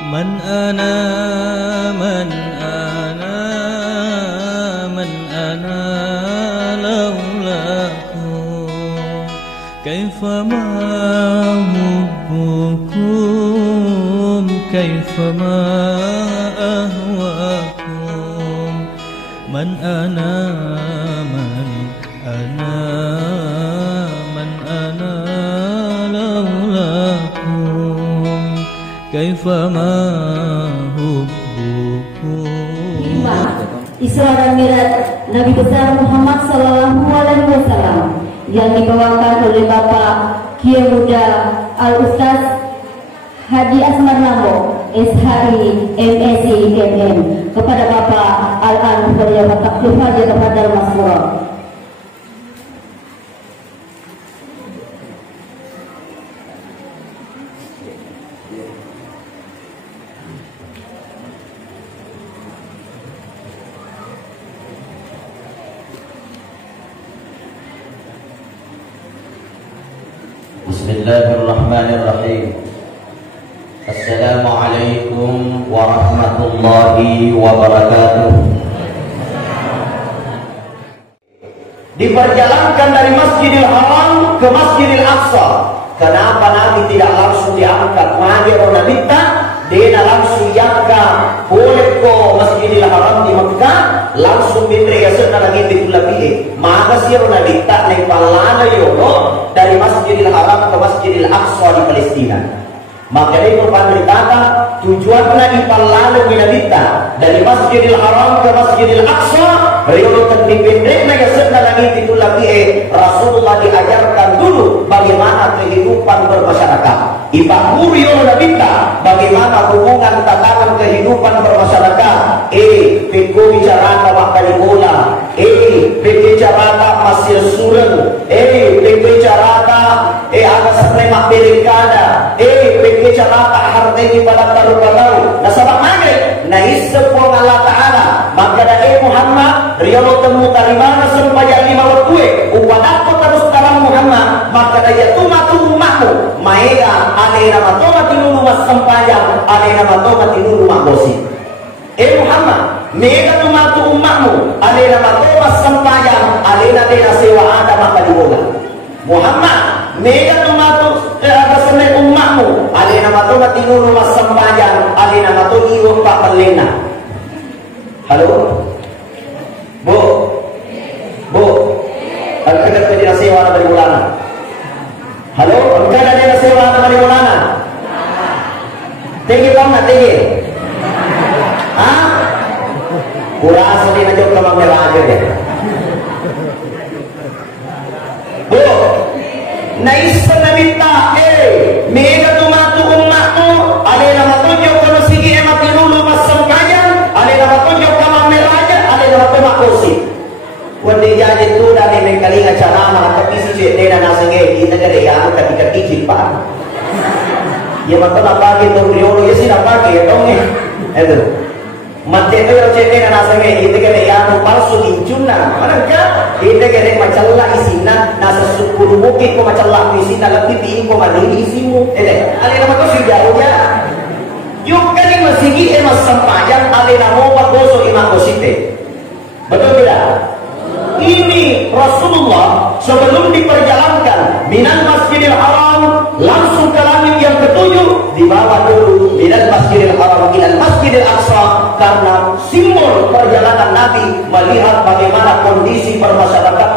من أنا من أنا من أنا لولاكم كيفما حبكم كيفما أهواكم من أنا من أنا من أنا لولاكم كيفما حبكم. Isra dan Mi'raj Nabi besar Muhammad Sallallahu Alaihi Wasallam yang dibawakan oleh Bapak Kiai Muda Al Ustaz Hadi Asmar Lambo SHI MSc MM kepada Bapak Al-An Fadiyah Takhlif Haji kepada Al-Masmurah. Bismillahirrahmanirrahim. Assalamualaikum warahmatullahi wabarakatuh. Diperjalankan dari Masjidil Haram ke Masjidil Aqsa. Kenapa Nabi tidak langsung diangkat? Magi orang minta dia langsung diangkat. Boleh ko Masjidil Haram di Mekah langsung diberi asal lagi ditulabi. Maka sih orang minta naik palana yono dari Masjidil Haram ke Masjidil Aqsa di Palestina. Maka dia berkata tujuannya di palana minabita dari Masjidil Haram ke Masjidil Aqsa. Beliau terdipendek asal lagi ditulabi. Rasulullah diajarkan dulu bagaimana kehidupan bermasyarakat. Ibang Muriyo Nabita bagaimana hubungan tatanan kehidupan bermasyarakat. Peko bicara waktu bola. Bicara masih sureng. Peko bicara agak seremak berikada. Bicara harta ini pada taruh-taruh. Nah sabak maghrib. Nah isepong Allah Ta'ala. Maka dari Muhammad Riyalo temu tarimana sempaya lima waktu. Upadaku terus dalam Muhammad. Maka dari tumatu umatmu. Maeda alena matoma tinulu mas sempayang. Alena matoma tinulu mak gosip. Muhammad, mega tumatu umatmu. Alena matoma sempayang. Alena dena sewa ada maka diboga. Muhammad, mega tumatu agasane umatmu. Alena matoma tinulu mas sempayang. Alena matoma iwo pak pelena. Halo? Bu? Agak tidak sewa ada bulanan. Halo? Agak ada sewa ada bulanan. Tinggi banget tinggi. Hah? Kurasa di najok kamang merah aja deh. Bu? Naisa nabita mega tumatu umatmu. Alena matunjuk kono sigi emat tinulu mas sempayang. Alena matunjuk kamang merah aja. Alena matuma kursi. Wandi jadi tu dan ini kali acara mana kisi cete dan nasengi kita dari yang ketika kicil pak. Ya mata apa gitu beliau ya sih apa gitu dong ya. Itu. Mate itu cete dan nasengi kita dari yang palsu incuna. Mana enggak? Kita dari macalla isina nasa 10 bukit ko macalla isina lebih tinggi ko mandiri isimu. Ale nama tu sudah ya. Yuk kali masigi emas sampayang ale nama wagoso imam gosite. Betul tidak? Ini Rasulullah sebelum diperjalankan minal Masjidil Haram langsung ke langit yang ketujuh dibawa dulu minal Masjidil Haram minal Masjidil Aqsa karena simbol perjalanan Nabi melihat bagaimana kondisi bermasyarakat